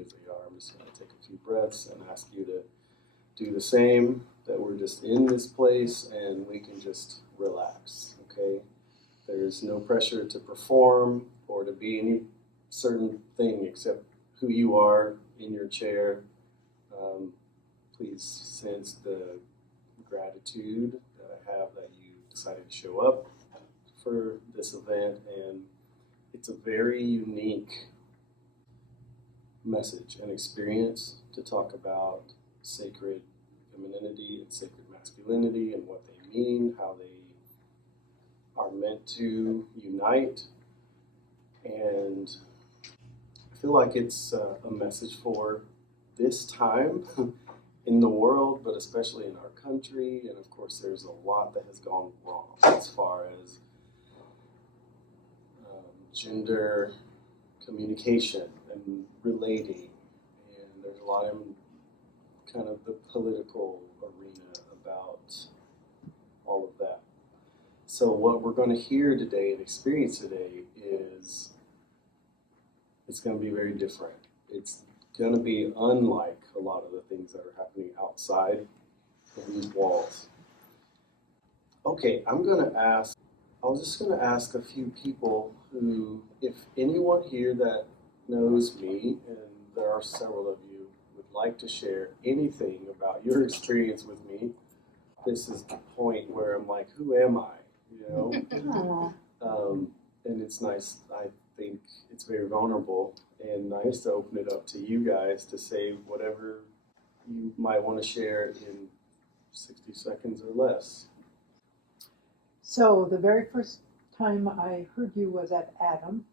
as they are. I'm just going to take a few breaths and ask you to do the same, that we're just in this place and we can just relax, okay? There's no pressure to perform or to be any certain thing except who you are in your chair. Please sense the gratitude that I have that you decided to show up for this event, and it's a very unique message and experience to talk about sacred femininity and sacred masculinity and what they mean, how they are meant to unite. And I feel like it's a message for this time in the world, but especially in our country. And of course, there's a lot that has gone wrong as far as gender communication and relating. And there's a lot in kind of the political arena about all of that. So what we're going to hear today and experience today is, it's going to be very different. It's going to be unlike a lot of the things that are happening outside of these walls. Okay, I was just going to ask a few people who, if anyone here that knows me, and there are several of you, would like to share anything about your experience with me. This is the point where I'm like, who am I? You know? And it's nice, I think it's very vulnerable and nice to open it up to you guys to say whatever you might want to share in 60 seconds or less. So the very first time I heard you was at Adam.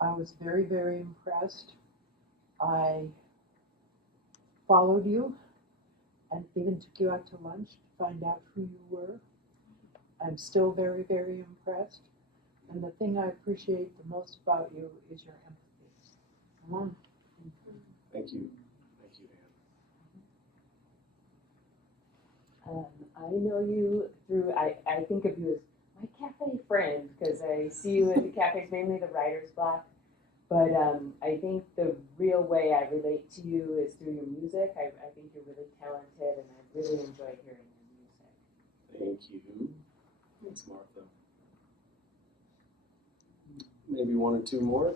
I was very, very impressed. I followed you and even took you out to lunch to find out who you were. I'm still very, very impressed. And the thing I appreciate the most about you is your empathy. Come on. Thank you. Thank you, Anne. I know you through, I think of you as my cafe friend, because I see you at the cafes, mainly the writer's block. But I think the real way I relate to you is through your music. I think you're really talented, and I really enjoy hearing your music. Thank you. Thanks, Martha. Maybe one or two more?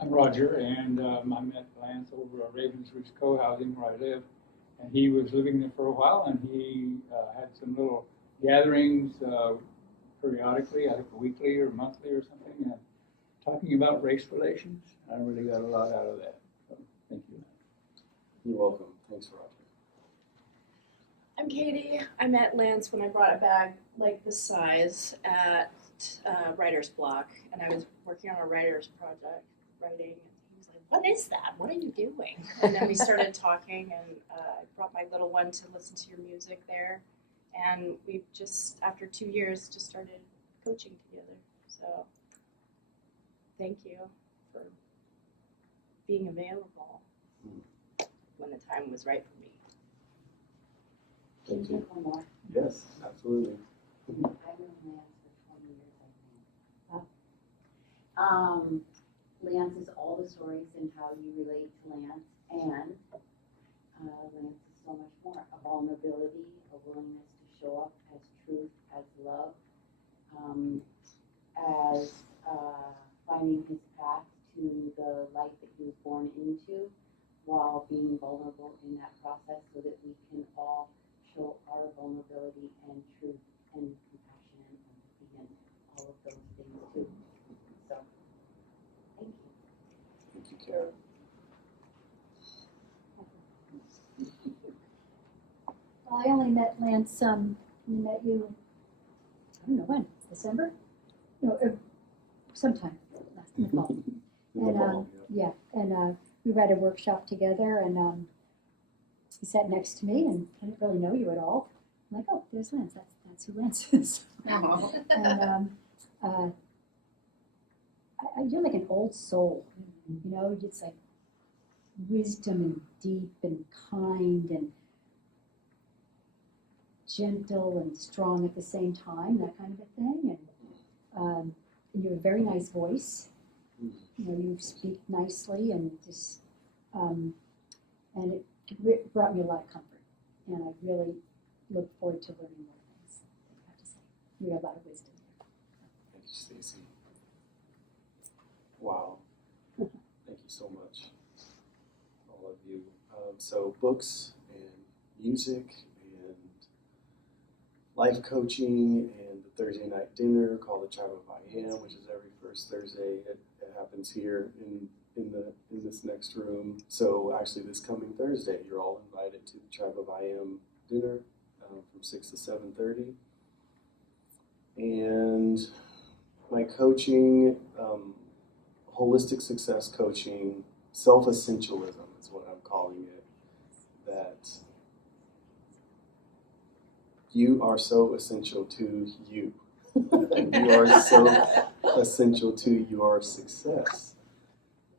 I'm Roger, and I met Lance over at Ravens Ridge Co-housing where I live, and he was living there for a while, and he had some little gatherings periodically, I think weekly or monthly or something, and talking about race relations. I really got a lot out of that. So thank you. You're welcome. Thanks, Roger. I'm Katie. I met Lance when I brought a bag like this size at Writer's Block, and I was working on a writer's project, writing, and he was like, "What is that? What are you doing?" And then we started talking, and I brought my little one to listen to your music there, and we just, after 2 years, just started coaching together. So thank you for being available when the time was right for me. Can you take one more? Yes, absolutely. I've known Lance for 20 years, I think. Wow. Lance is all the stories and how you relate to Lance, and Lance is so much more. A vulnerability, a willingness to show up as truth, as love, as finding his path to the life that he was born into, while being vulnerable in that process so that we can all show our vulnerability and truth and compassion and empathy and all of those things too. So, thank you. Thank you, Karen. Well, I only met Lance, we met you, I don't know when, December? No, sometime last in the fall. And, yeah, and we read a workshop together, and he sat next to me, and I didn't really know you at all. I'm like, oh, there's Lance. That's who Lance is. And you're like an old soul, you know. It's like wisdom and deep and kind and gentle and strong at the same time, that kind of a thing. And you have a very nice voice. you speak nicely and just, and it brought me a lot of comfort. And I really look forward to learning more things, I have to say. You have a lot of wisdom. Thank you, Stacy. Wow. Thank you so much, all of you. So books and music and life coaching and the Thursday night dinner called the Tribe of I Am, which is every first Thursday. It happens here in this next room. So actually this coming Thursday, you're all invited to the Tribe of I Am dinner from 6 to 7:30. And my coaching, holistic success coaching, self-essentialism is what I'm calling it, that you are so essential to you. You are so essential to your success.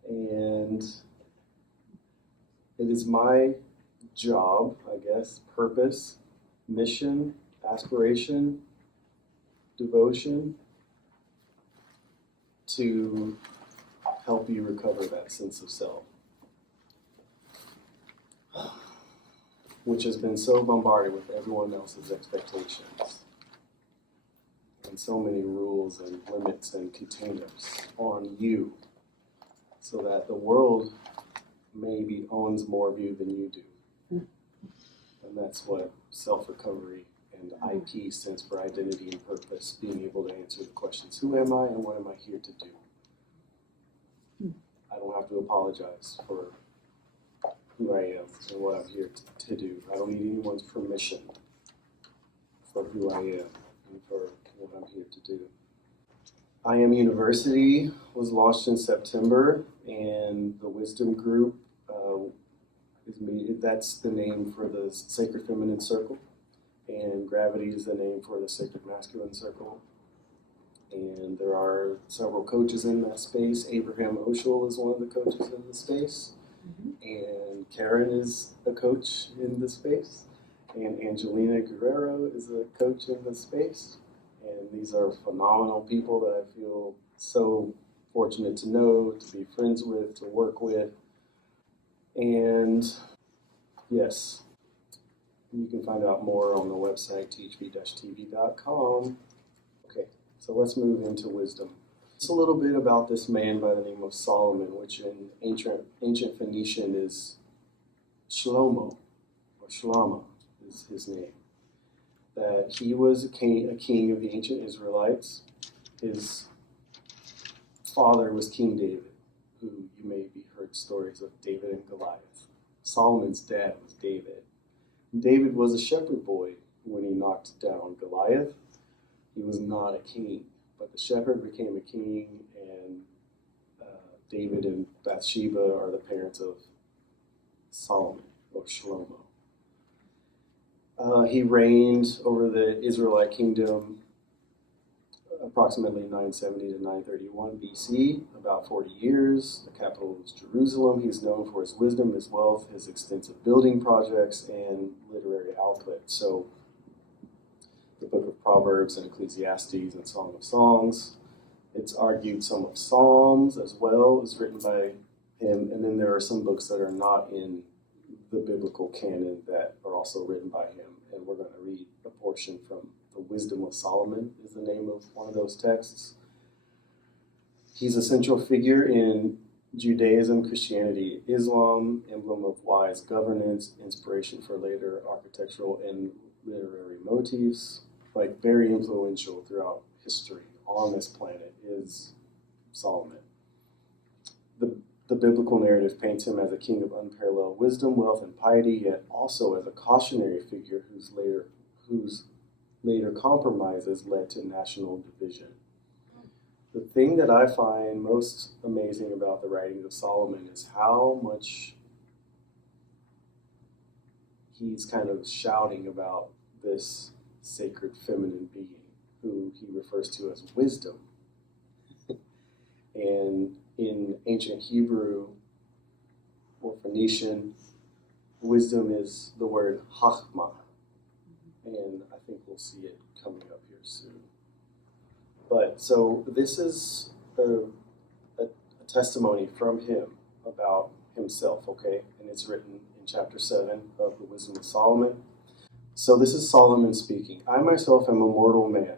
And it is my job, I guess, purpose, mission, aspiration, devotion to help you recover that sense of self, which has been so bombarded with everyone else's expectations and so many rules and limits and containers on you, so that the world maybe owns more of you than you do. And that's what self-recovery and IP stands for: identity and purpose, being able to answer the questions, who am I and what am I here to do? I don't have to apologize for who I am and what I'm here to do. I don't need anyone's permission for who I am and for what I'm here to do. I Am University was launched in September, and the Wisdom Group is me. That's the name for the Sacred Feminine Circle, and Gravity is the name for the Sacred Masculine Circle. And there are several coaches in that space. Abraham Oshel is one of the coaches in the space. And Karen is a coach in the space. And Angelina Guerrero is a coach in the space. And these are phenomenal people that I feel so fortunate to know, to be friends with, to work with. And yes, you can find out more on the website, thv-tv.com. Okay, so let's move into wisdom. Just a little bit about this man by the name of Solomon, which in ancient Phoenician is Shlomo, or Shlama is his name. That he was a king of the ancient Israelites. His father was King David, who you maybe heard stories of David and Goliath. Solomon's dad was David. David was a shepherd boy when he knocked down Goliath. He was not a king, but the shepherd became a king, and David and Bathsheba are the parents of Solomon, or Shlomo. He reigned over the Israelite kingdom approximately 970 to 931 BC, about 40 years. The capital was Jerusalem. He's known for his wisdom, his wealth, his extensive building projects, and literary output. So the book of Proverbs and Ecclesiastes and Song of Songs. It's argued some of Psalms as well is written by him. And then there are some books that are not in the biblical canon that are also written by him. And we're going to read a portion from The Wisdom of Solomon is the name of one of those texts. He's a central figure in Judaism, Christianity, Islam, emblem of wise governance, inspiration for later architectural and literary motifs, like very influential throughout history on this planet is Solomon. The biblical narrative paints him as a king of unparalleled wisdom, wealth, and piety, yet also as a cautionary figure whose later compromises led to national division. The thing that I find most amazing about the writings of Solomon is how much he's kind of shouting about this sacred feminine being, who he refers to as wisdom. And in ancient Hebrew or Phoenician, wisdom is the word chachma. And I think we'll see it coming up here soon. But so this is a testimony from him about himself, okay? And it's written in chapter 7 of the Wisdom of Solomon. So this is Solomon speaking. I myself am a mortal man,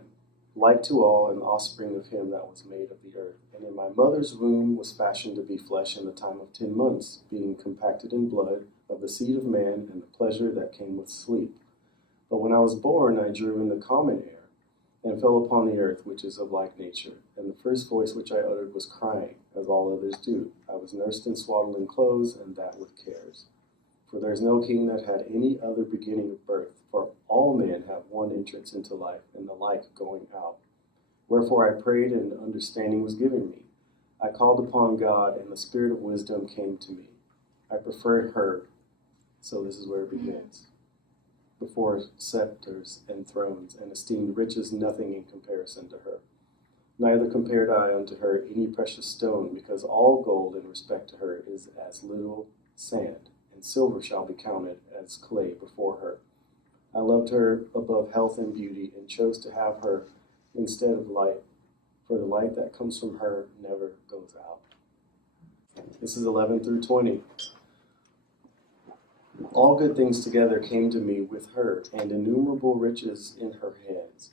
like to all, an offspring of him that was made of the earth. And in my mother's womb was fashioned to be flesh in the time of 10 months, being compacted in blood of the seed of man and the pleasure that came with sleep. But when I was born, I drew in the common air, and fell upon the earth, which is of like nature. And the first voice which I uttered was crying, as all others do. I was nursed in swaddling clothes, and that with cares. For there is no king that had any other beginning of birth, for all men have one entrance into life, and the like going out. Wherefore I prayed, and understanding was given me. I called upon God, and the spirit of wisdom came to me. I preferred her, so this is where it begins, before scepters and thrones, and esteemed riches nothing in comparison to her. Neither compared I unto her any precious stone, because all gold in respect to her is as little sand, and silver shall be counted as clay before her. I loved her above health and beauty, and chose to have her instead of light, for the light that comes from her never goes out. This is 11 through 20. All good things together came to me with her, and innumerable riches in her hands.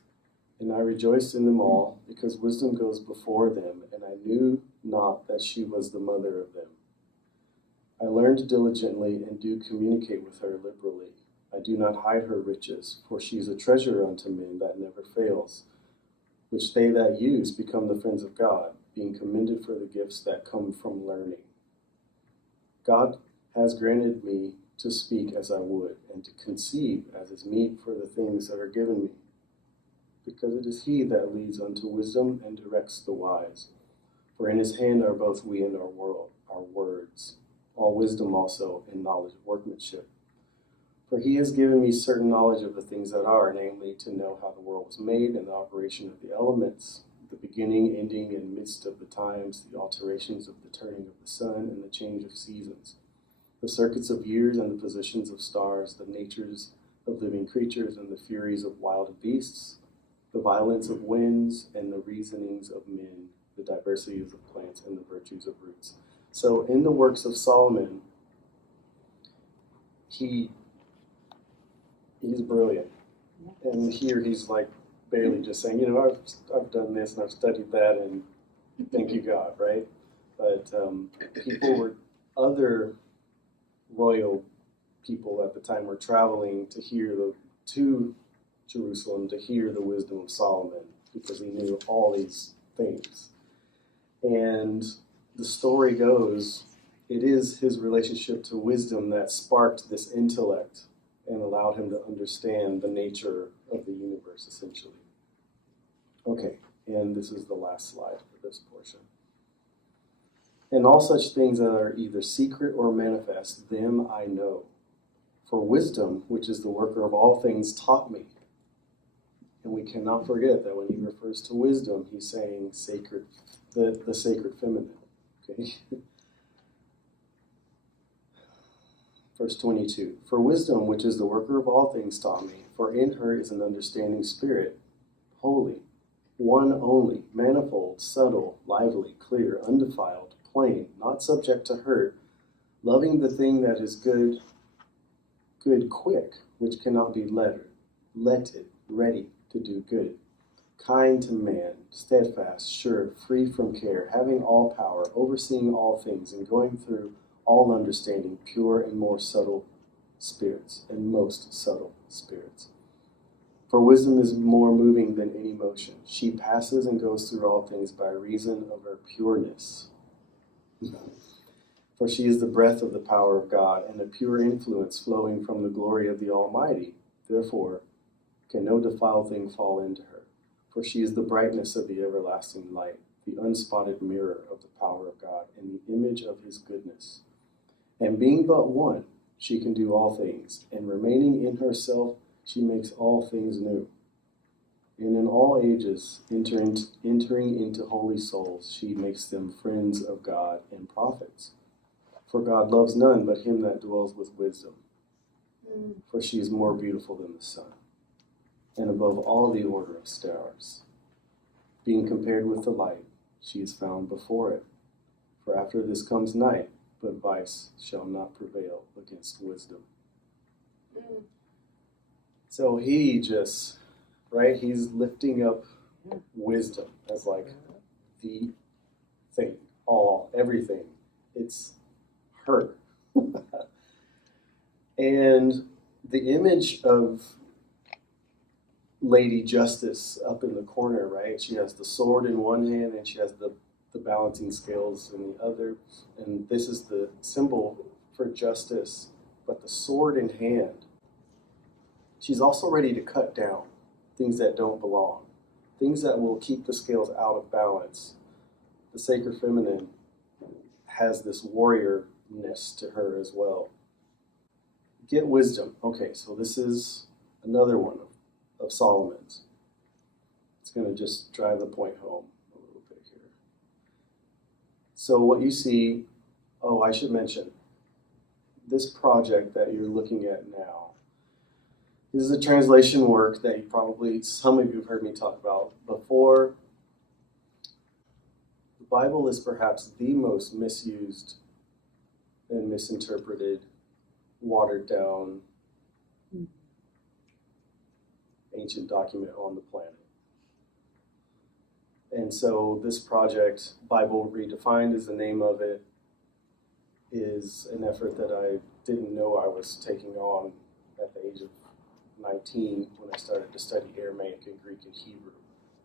And I rejoiced in them all, because wisdom goes before them, and I knew not that she was the mother of them. I learned diligently, and do communicate with her liberally. I do not hide her riches, for she is a treasure unto men that never fails, which they that use become the friends of God, being commended for the gifts that come from learning. God has granted me to speak as I would, and to conceive as is meet for the things that are given me, because it is he that leads unto wisdom and directs the wise. For in his hand are both we and our world, our words, all wisdom also, and knowledge of workmanship. For he has given me certain knowledge of the things that are, namely, to know how the world was made, and the operation of the elements, the beginning, ending, and midst of the times, the alterations of the turning of the sun, and the change of seasons, the circuits of years and the positions of stars, the natures of living creatures and the furies of wild beasts, the violence of winds and the reasonings of men, the diversities of plants and the virtues of roots. So in the works of Solomon, he's brilliant. And here he's like barely just saying, I've done this and I've studied that and thank you God, right? But other royal people at the time were traveling to Jerusalem to hear the wisdom of Solomon, because he knew all these things. And the story goes, it is his relationship to wisdom that sparked this intellect and allowed him to understand the nature of the universe, essentially. Okay, and this is the last slide for this portion. And all such things that are either secret or manifest, them I know. For wisdom, which is the worker of all things, taught me. And we cannot forget that when he refers to wisdom, he's saying sacred, the sacred feminine. Okay. Verse 22. For wisdom, which is the worker of all things, taught me. For in her is an understanding spirit, holy, one only, manifold, subtle, lively, clear, undefiled, plain, not subject to hurt, loving the thing that is good, quick, which cannot be letted, ready to do good, kind to man, steadfast, sure, free from care, having all power, overseeing all things, and going through all understanding, pure and more subtle spirits, and most subtle spirits. For wisdom is more moving than any motion. She passes and goes through all things by reason of her pureness. For she is the breath of the power of God, and a pure influence flowing from the glory of the Almighty. Therefore can no defiled thing fall into her. For she is the brightness of the everlasting light, the unspotted mirror of the power of God, and the image of his goodness. And being but one, she can do all things, and remaining in herself, she makes all things new. And in all ages, entering into holy souls, she makes them friends of God and prophets. For God loves none but him that dwells with wisdom. For she is more beautiful than the sun, and above all the order of stars. Being compared with the light, she is found before it. For after this comes night, but vice shall not prevail against wisdom. Mm. So he just, right, he's lifting up wisdom as like the thing, everything. It's her. And the image of Lady Justice up in the corner, right? She has the sword in one hand and she has the balancing scales in the other. And this is the symbol for justice, but the sword in hand. She's also ready to cut down things that don't belong, things that will keep the scales out of balance. The Sacred Feminine has this warriorness to her as well. Get wisdom. Okay, so this is another one of Solomon's. It's going to just drive the point home a little bit here. So what you see, I should mention, this project that you're looking at now, this is a translation work that some of you have heard me talk about before. The Bible is perhaps the most misused and misinterpreted, watered down ancient document on the planet. And so this project, Bible Redefined is the name of it, is an effort that I didn't know I was taking on at the age of 19 when I started to study Aramaic and Greek and Hebrew.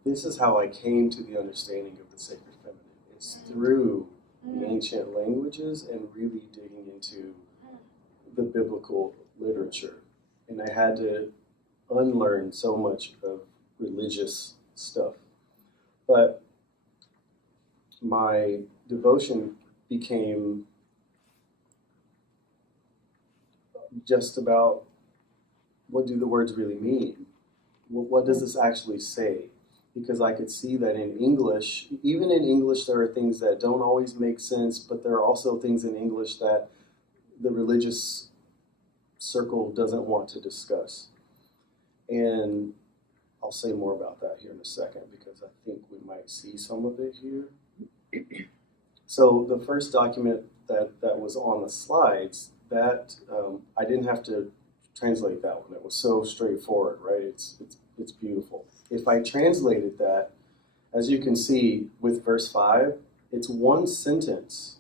This is how I came to the understanding of the Sacred Feminine. It's through the ancient languages and really digging into the biblical literature. And I had to unlearn so much of religious stuff. But my devotion became just about, what do the words really mean? What does this actually say? Because I could see that in English, even in English, there are things that don't always make sense, but there are also things in English that the religious circle doesn't want to discuss. And I'll say more about that here in a second because I think we might see some of it here. So the first document that was on the slides, that I didn't have to translate that one. It was so straightforward, right? It's beautiful. If I translated that, as you can see with verse 5, it's one sentence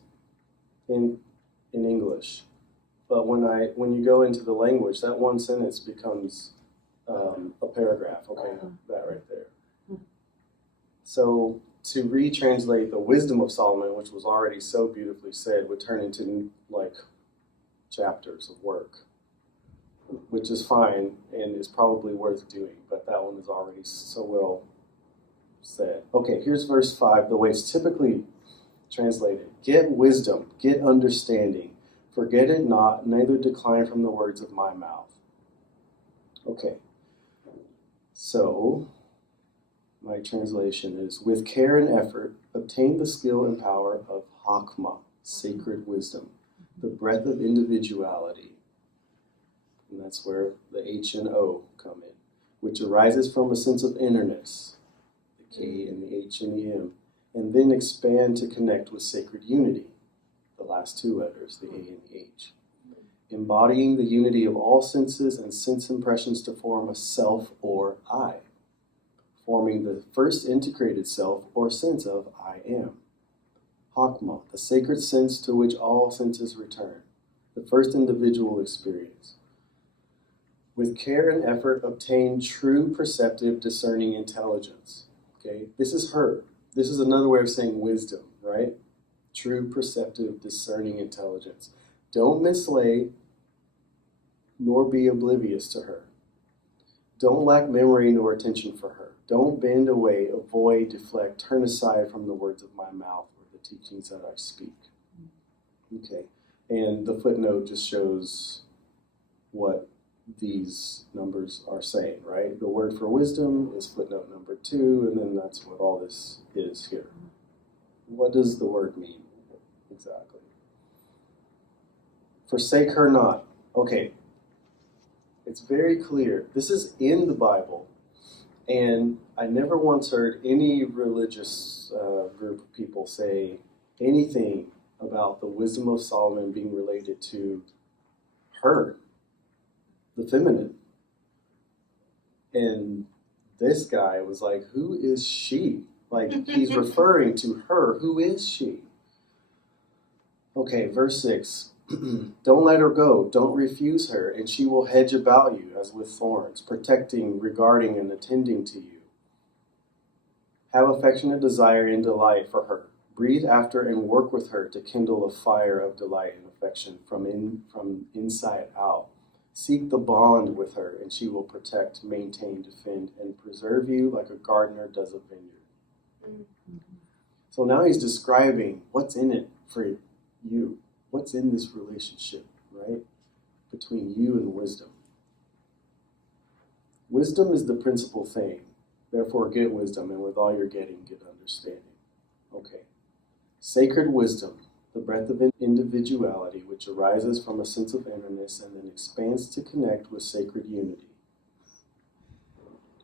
in English. But when you go into the language, that one sentence becomes a paragraph, okay, that right there. So to retranslate the wisdom of Solomon, which was already so beautifully said, would turn into like chapters of work, which is fine and is probably worth doing, but that one is already so well said. Okay, here's verse 5, the way it's typically translated. Get wisdom, get understanding, forget it not, neither decline from the words of my mouth. Okay, so my translation is, with care and effort, obtain the skill and power of Hakma, sacred wisdom, the breadth of individuality, and that's where the H and O come in, which arises from a sense of innerness, the K and the H and the M, and then expand to connect with sacred unity, the last two letters, the A and the H, embodying the unity of all senses and sense impressions to form a self or I, forming the first integrated self or sense of I am. Hakma, the sacred sense to which all senses return, the first individual experience. With care and effort, obtain true perceptive discerning intelligence. Okay, this is her. This is another way of saying wisdom, right? True perceptive discerning intelligence. Don't mislay nor be oblivious to her. Don't lack memory nor attention for her. Don't bend away, avoid, deflect, turn aside from the words of my mouth or the teachings that I speak. Okay, and the footnote just shows what these numbers are saying, right? The word for wisdom is footnote number 2, and then that's what all this is here. What does the word mean exactly? Forsake her not. Okay, it's very clear. This is in the Bible, and I never once heard any religious group of people say anything about the wisdom of Solomon being related to her, the feminine. And this guy was like, who is she? Like, he's referring to her. Who is she? Okay, verse 6. Don't let her go. Don't refuse her, and she will hedge about you as with thorns, protecting, regarding, and attending to you. Have affectionate desire and delight for her. Breathe after and work with her to kindle a fire of delight and affection from inside out. Seek the bond with her, and she will protect, maintain, defend, and preserve you like a gardener does a vineyard. So now he's describing what's in it for you. What's in this relationship, right? Between you and wisdom. Wisdom is the principal thing. Therefore, get wisdom, and with all you're getting, get understanding. Okay. Sacred wisdom, the breath of individuality, which arises from a sense of inner-ness and then expands to connect with sacred unity.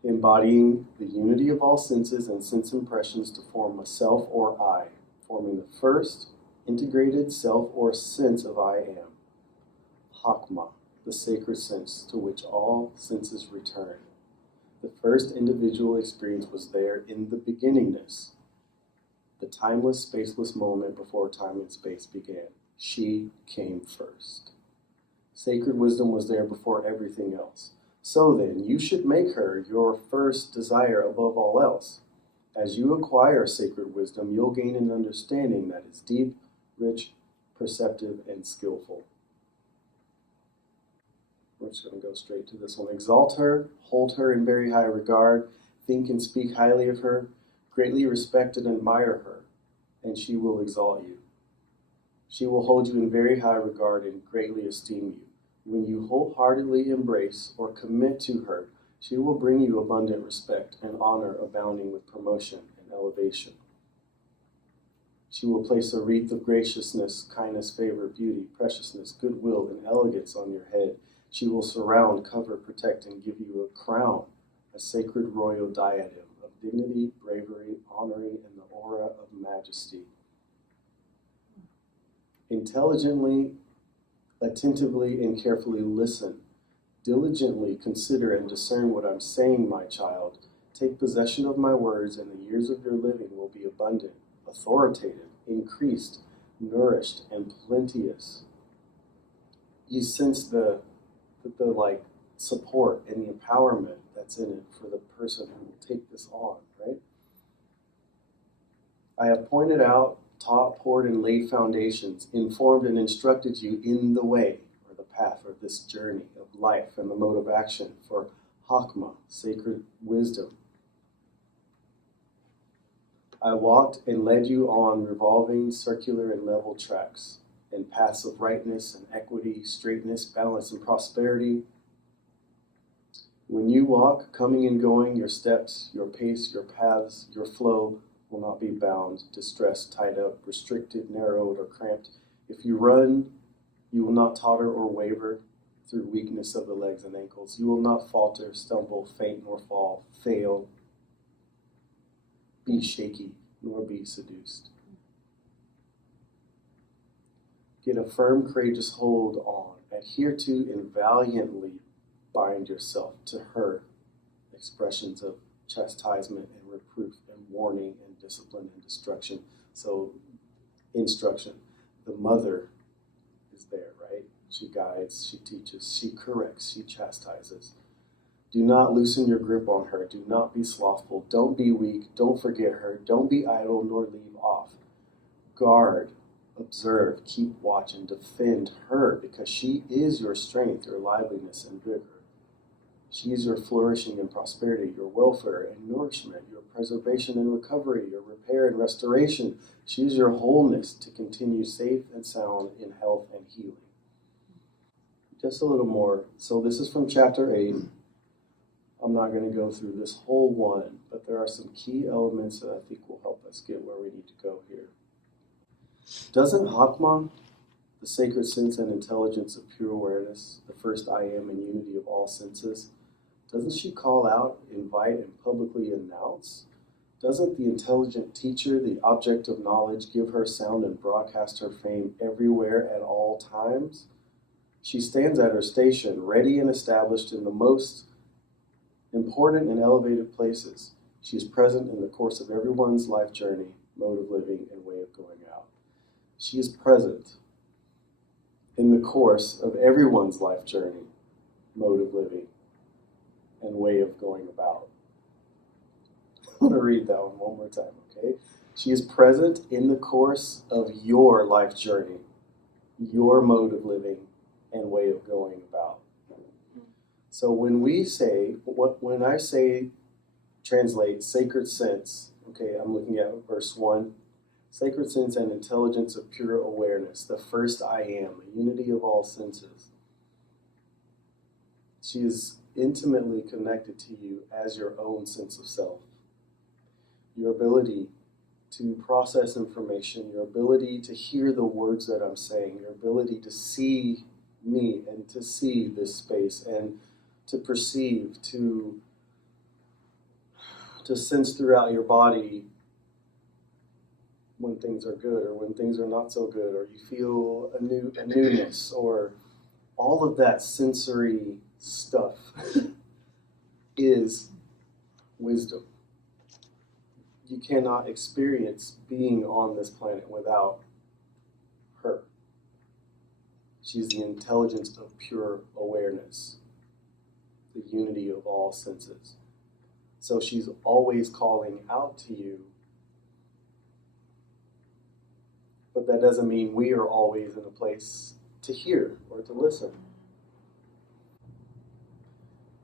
Embodying the unity of all senses and sense impressions to form a self or I, forming the first integrated self or sense of I am. Hakma, the sacred sense to which all senses return. The first individual experience was there in the beginningness, the timeless, spaceless moment before time and space began. She came first. Sacred wisdom was there before everything else. So then, you should make her your first desire above all else. As you acquire sacred wisdom, you'll gain an understanding that is deep, rich, perceptive, and skillful. We're just going to go straight to this one. Exalt her, hold her in very high regard, think and speak highly of her, greatly respect and admire her, and she will exalt you. She will hold you in very high regard and greatly esteem you. When you wholeheartedly embrace or commit to her, she will bring you abundant respect and honor abounding with promotion and elevation. She will place a wreath of graciousness, kindness, favor, beauty, preciousness, goodwill, and elegance on your head. She will surround, cover, protect, and give you a crown, a sacred royal diadem of dignity, bravery, honoring, and the aura of majesty. Intelligently, attentively, and carefully listen. Diligently consider and discern what I'm saying, my child. Take possession of my words, and the years of your living will be abundant, authoritative, increased, nourished, and plenteous. You sense the like support and the empowerment that's in it for the person who will take this on, right? I have pointed out, taught, poured, and laid foundations, informed and instructed you in the way, or the path, or this journey of life and the mode of action for Hakma, sacred wisdom. I walked and led you on revolving, circular, and level tracks, in paths of rightness and equity, straightness, balance, and prosperity. When you walk, coming and going, your steps, your pace, your paths, your flow will not be bound, distressed, tied up, restricted, narrowed, or cramped. If you run, you will not totter or waver through weakness of the legs and ankles. You will not falter, stumble, faint, nor fall, fail, be shaky, nor be seduced. Get a firm, courageous hold on. Adhere to and valiantly bind yourself to her expressions of chastisement and reproof and warning and discipline and destruction. So, instruction. The mother is there, right? She guides, she teaches, she corrects, she chastises. Do not loosen your grip on her. Do not be slothful. Don't be weak. Don't forget her. Don't be idle nor leave off. Guard, observe, keep watch, and defend her, because she is your strength, your liveliness, and vigor. She is your flourishing and prosperity, your welfare and nourishment, your preservation and recovery, your repair and restoration. She is your wholeness to continue safe and sound in health and healing. Just a little more. So this is from chapter 8. I'm not going to go through this whole one, but there are some key elements that I think will help us get where we need to go here. Doesn't Hakma, the sacred sense and intelligence of pure awareness, the first I am and unity of all senses, doesn't she call out, invite, and publicly announce Doesn't the intelligent teacher, the object of knowledge, give her sound and broadcast her fame everywhere at all times? She stands at her station, ready and established in the most important and elevated places. She is present in the course of everyone's life journey, mode of living, and way of going out. She is present in the course of everyone's life journey, mode of living, and way of going about. I'm going to read that one more time, okay? She is present in the course of your life journey, your mode of living, and way of going about. So when I say translate sacred sense, okay, I'm looking at verse 1. Sacred sense and intelligence of pure awareness, the first I am, a unity of all senses. She is intimately connected to you as your own sense of self. Your ability to process information, your ability to hear the words that I'm saying, your ability to see me and to see this space and to perceive, to sense throughout your body when things are good or when things are not so good, or you feel a newness, or all of that sensory stuff is wisdom. You cannot experience being on this planet without her. She's the intelligence of pure awareness, the unity of all senses. So she's always calling out to you, but that doesn't mean we are always in a place to hear or to listen.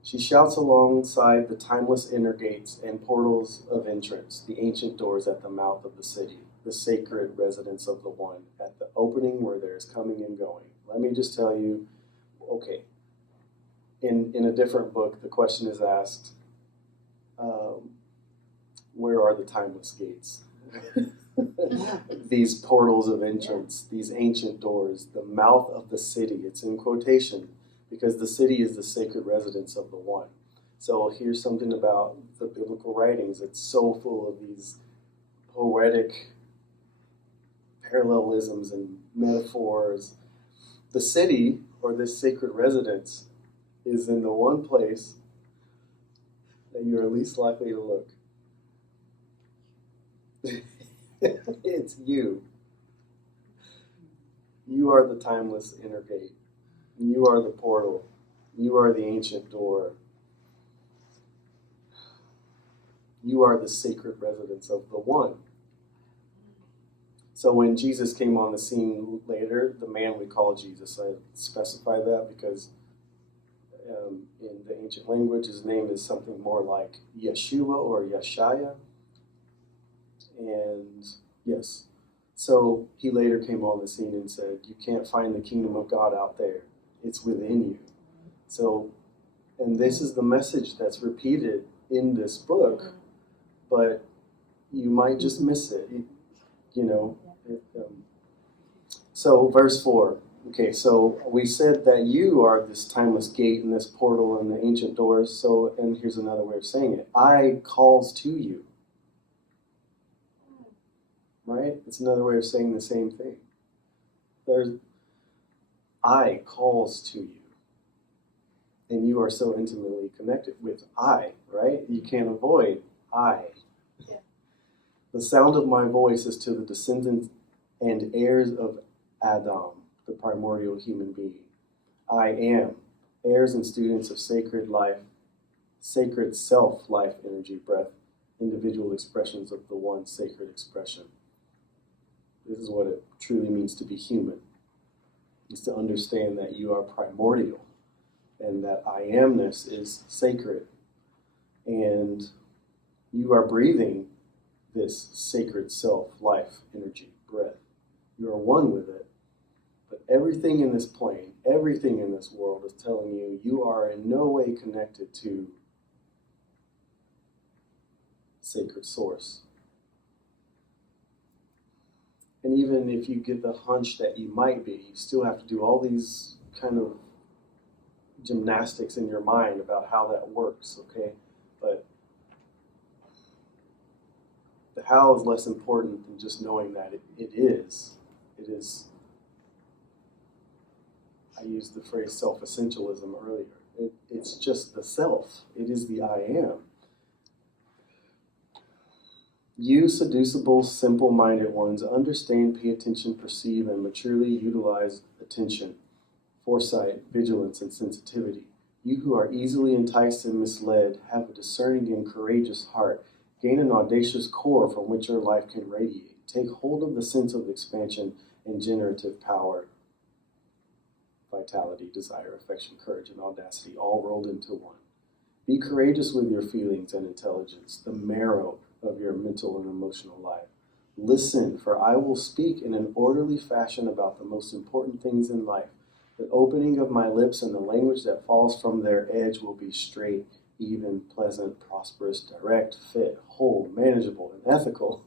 She shouts alongside the timeless inner gates and portals of entrance, the ancient doors at the mouth of the city, the sacred residence of the One, at the opening where there is coming and going. Let me just tell you, okay, in a different book, the question is asked, where are the timeless gates? These portals of entrance, these ancient doors, the mouth of the city, it's in quotation, because the city is the sacred residence of the One. So here's something about the biblical writings. It's so full of these poetic parallelisms and metaphors. The city, or this sacred residence, is in the one place that you're least likely to look. It's you. You are the timeless inner gate. You are the portal. You are the ancient door. You are the sacred residence of the One. So when Jesus came on the scene later, the man we call Jesus, I specify that because in the ancient language, his name is something more like Yeshua or Yeshaya. And yes, so he later came on the scene and said, you can't find the kingdom of God out there. It's within you. So, and this is the message that's repeated in this book, but you might just miss it, you know. So verse 4, okay, so we said that you are this timeless gate and this portal and the ancient doors. So, and here's another way of saying it. I calls to you. Right? It's another way of saying the same thing. There's I calls to you. And you are so intimately connected with I, right? You can't avoid I. Yeah. The sound of my voice is to the descendants and heirs of Adam, the primordial human being. I am, heirs and students of sacred life, sacred self, life, energy, breath, individual expressions of the one sacred expression. This is what it truly means to be human. Is to understand that you are primordial and that I amness is sacred. And you are breathing this sacred self, life, energy, breath. You are one with it. But everything in this plane, everything in this world is telling you you are in no way connected to sacred source. And even if you get the hunch that you might be, you still have to do all these kind of gymnastics in your mind about how that works, okay? But the how is less important than just knowing that it is. It is, I used the phrase self-essentialism earlier. It's just the self. It is the I am. You seducible, simple-minded ones, understand, pay attention, perceive, and maturely utilize attention, foresight, vigilance, and sensitivity. You who are easily enticed and misled, have a discerning and courageous heart, gain an audacious core from which your life can radiate. Take hold of the sense of expansion and generative power, vitality, desire, affection, courage, and audacity, all rolled into one. Be courageous with your feelings and intelligence, the marrow of your mental and emotional life. Listen, for I will speak in an orderly fashion about the most important things in life. The opening of my lips and the language that falls from their edge will be straight, even, pleasant, prosperous, direct, fit, whole, manageable, and ethical.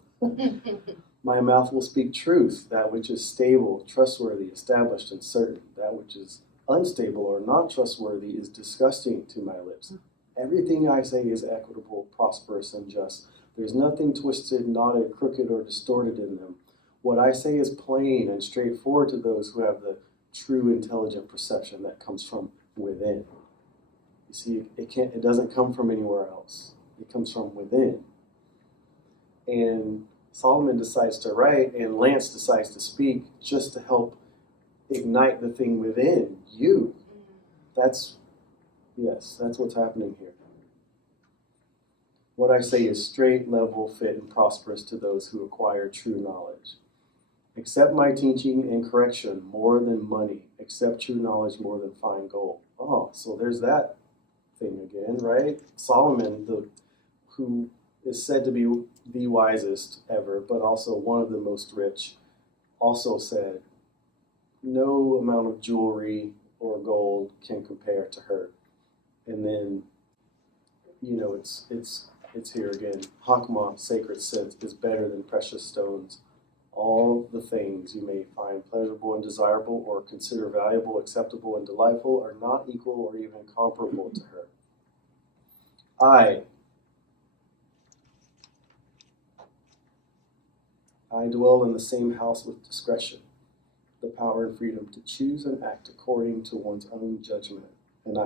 My mouth will speak truth, that which is stable, trustworthy, established, and certain. That which is unstable or not trustworthy is disgusting to my lips. Everything I say is equitable, prosperous, and just. There's nothing twisted, knotted, crooked, or distorted in them. What I say is plain and straightforward to those who have the true intelligent perception that comes from within. You see, it doesn't come from anywhere else. It comes from within. And Solomon decides to write, and Lance decides to speak just to help ignite the thing within you. That's what's happening here. What I say is straight, level, fit, and prosperous to those who acquire true knowledge. Accept my teaching and correction more than money. Accept true knowledge more than fine gold. Oh, so there's that thing again, right? Solomon, who is said to be the wisest ever, but also one of the most rich, also said, no amount of jewelry or gold can compare to her. And then, it's here again. Hakma, sacred sense, is better than precious stones. All the things you may find pleasurable and desirable or consider valuable, acceptable, and delightful are not equal or even comparable to her. I dwell in the same house with discretion, the power and freedom to choose and act according to one's own judgment. And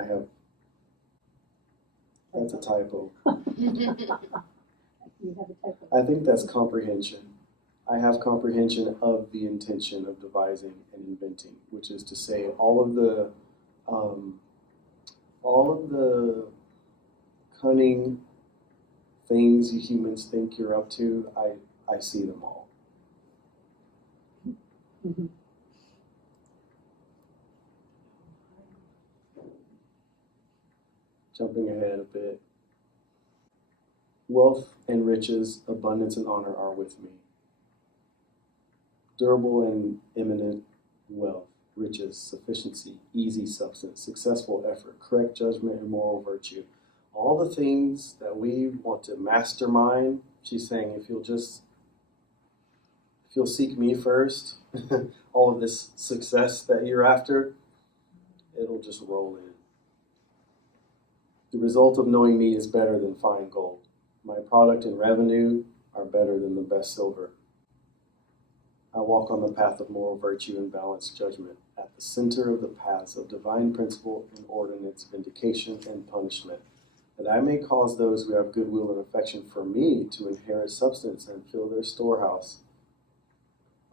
that's a typo. You have a typo. I think that's comprehension. I have comprehension of the intention of devising and inventing, which is to say all of the cunning things you humans think you're up to, I see them all. Mhm. Jumping ahead a bit. Wealth and riches, abundance and honor are with me. Durable and imminent wealth, riches, sufficiency, easy substance, successful effort, correct judgment, and moral virtue. All the things that we want to mastermind, she's saying, if you'll seek me first, all of this success that you're after, it'll just roll in. The result of knowing me is better than fine gold. My product and revenue are better than the best silver. I walk on the path of moral virtue and balanced judgment, at the center of the paths of divine principle and ordinance, vindication and punishment, that I may cause those who have goodwill and affection for me to inherit substance and fill their storehouse.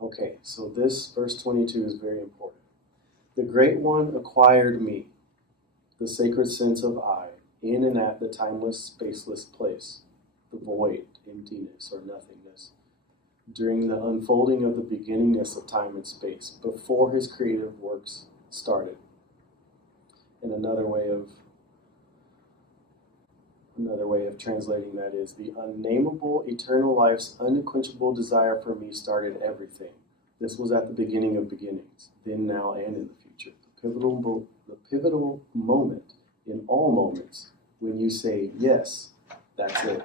Okay, so this verse 22 is very important. The Great One acquired me, the sacred sense of I, in and at the timeless, spaceless place, the void, emptiness, or nothingness, during the unfolding of the beginningness of time and space, before his creative works started. And another way of translating that is, the unnameable eternal life's unquenchable desire for me started everything. This was at the beginning of beginnings, then, now, and in the future. The pivotal moment in all moments when you say, yes, that's it.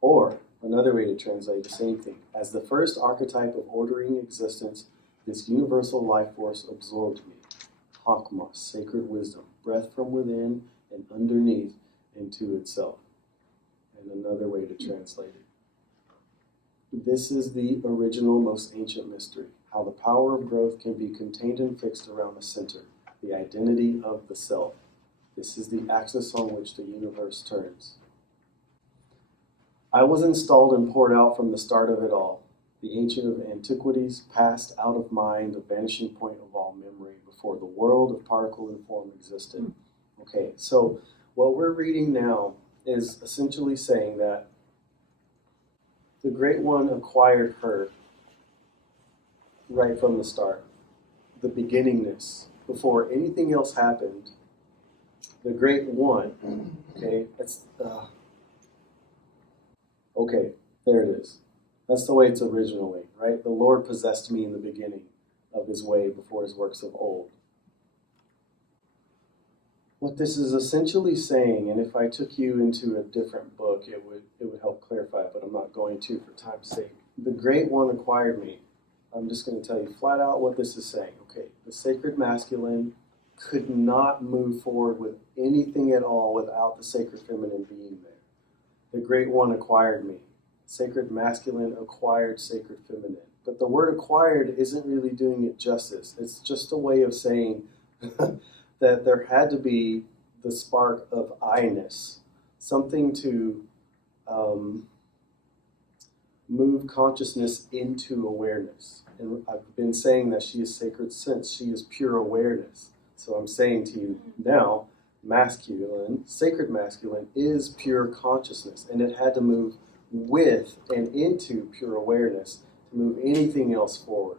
Or, another way to translate the same thing, as the first archetype of ordering existence, this universal life force absorbed me. Hakma, sacred wisdom, breath from within and underneath into itself. And another way to translate it, This is the original, most ancient mystery, how the power of growth can be contained and fixed around a center, the identity of the self. This is the axis on which the universe turns. I was installed and poured out from the start of it all, the ancient of antiquities, passed out of mind, the vanishing point of all memory, before the world of particle and form existed. Okay, so what we're reading now is essentially saying that the Great One acquired her right from the start, the beginningness, before anything else happened. The Great One, okay, okay, there it is. That's the way it's originally, right? The Lord possessed me in the beginning of his way before his works of old. What this is essentially saying, and if I took you into a different book, it would help clarify it, but I'm not going to for time's sake. The Great One acquired me. I'm just going to tell you flat out what this is saying. Okay, the sacred masculine could not move forward with anything at all without the sacred feminine being there. The Great One acquired me. Sacred masculine acquired sacred feminine. But the word acquired isn't really doing it justice. It's just a way of saying that there had to be the spark of I-ness, something to move consciousness into awareness. And I've been saying that she is sacred sense. She is pure awareness. So I'm saying to you now, masculine, sacred masculine is pure consciousness. And it had to move with and into pure awareness to move anything else forward.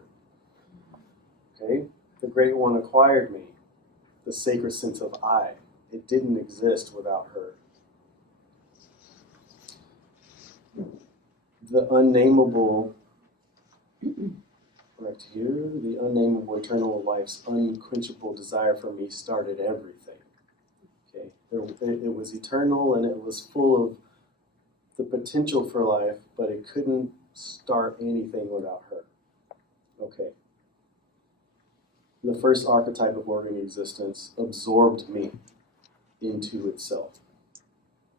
Okay? The Great One acquired me, the sacred sense of I. It didn't exist without her. The unnameable, correct here, the unnameable eternal life's unquenchable desire for me started everything. Okay, it was eternal and it was full of the potential for life, but it couldn't start anything without her. Okay. The first archetype of organ existence absorbed me into itself.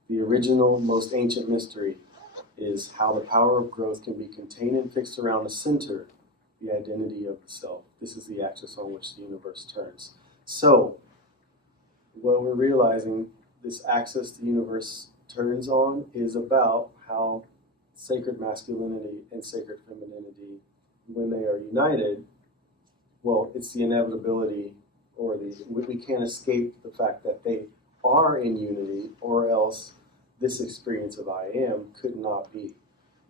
The original, most ancient mystery is how the power of growth can be contained and fixed around a center, the identity of the self. This is the axis on which the universe turns. So, what we're realizing, this axis the universe turns on is about how sacred masculinity and sacred femininity, when they are united, well, it's the inevitability, or we can't escape the fact that they are in unity, or else this experience of I am could not be.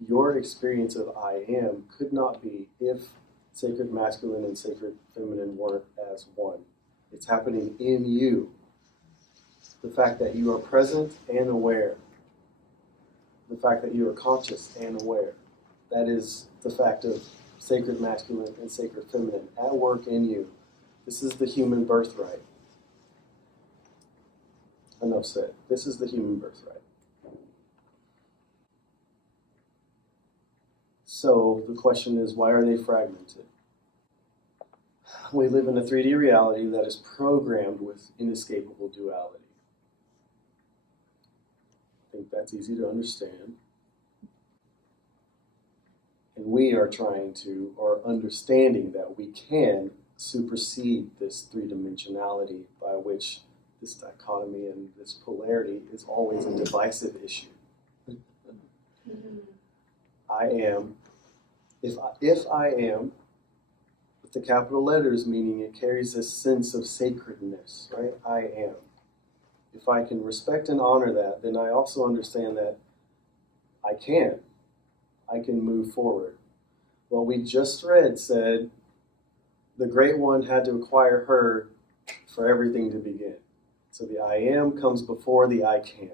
Your experience of I am could not be if sacred masculine and sacred feminine weren't as one. It's happening in you. The fact that you are present and aware. The fact that you are conscious and aware. That is the fact of sacred masculine and sacred feminine at work in you. This is the human birthright. Enough said. This is the human birthright. So the question is, why are they fragmented? We live in a 3D reality that is programmed with inescapable duality. I think that's easy to understand. And we are trying to, or understanding that we can supersede this three-dimensionality by which this dichotomy and this polarity is always a divisive issue. I am, if I am, with the capital letters, meaning it carries this sense of sacredness, right? I am. If I can respect and honor that, then I also understand that I can move forward. What we just read said the Great One had to acquire her for everything to begin. So the I am comes before the I can.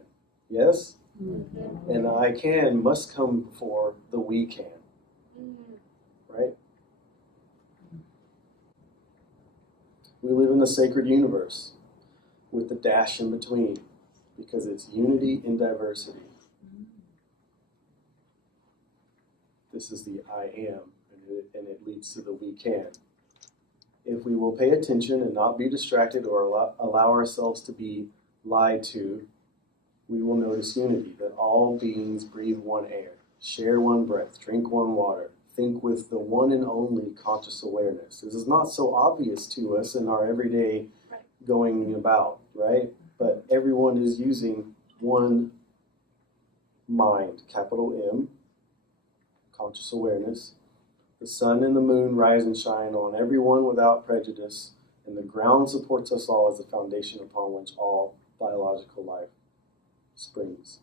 Yes? Mm-hmm. And the I can must come before the we can. Right? We live in the sacred universe with the dash in between because it's unity in diversity. This is the I am, and it leads to the we can. If we will pay attention and not be distracted or allow ourselves to be lied to, we will notice unity, that all beings breathe one air. share one breath, drink one water, think with the one and only conscious awareness. This is not so obvious to us in our everyday going about, right? But everyone is using one mind, capital M, conscious awareness. The sun and the moon rise and shine on everyone without prejudice, and the ground supports us all as the foundation upon which all biological life springs.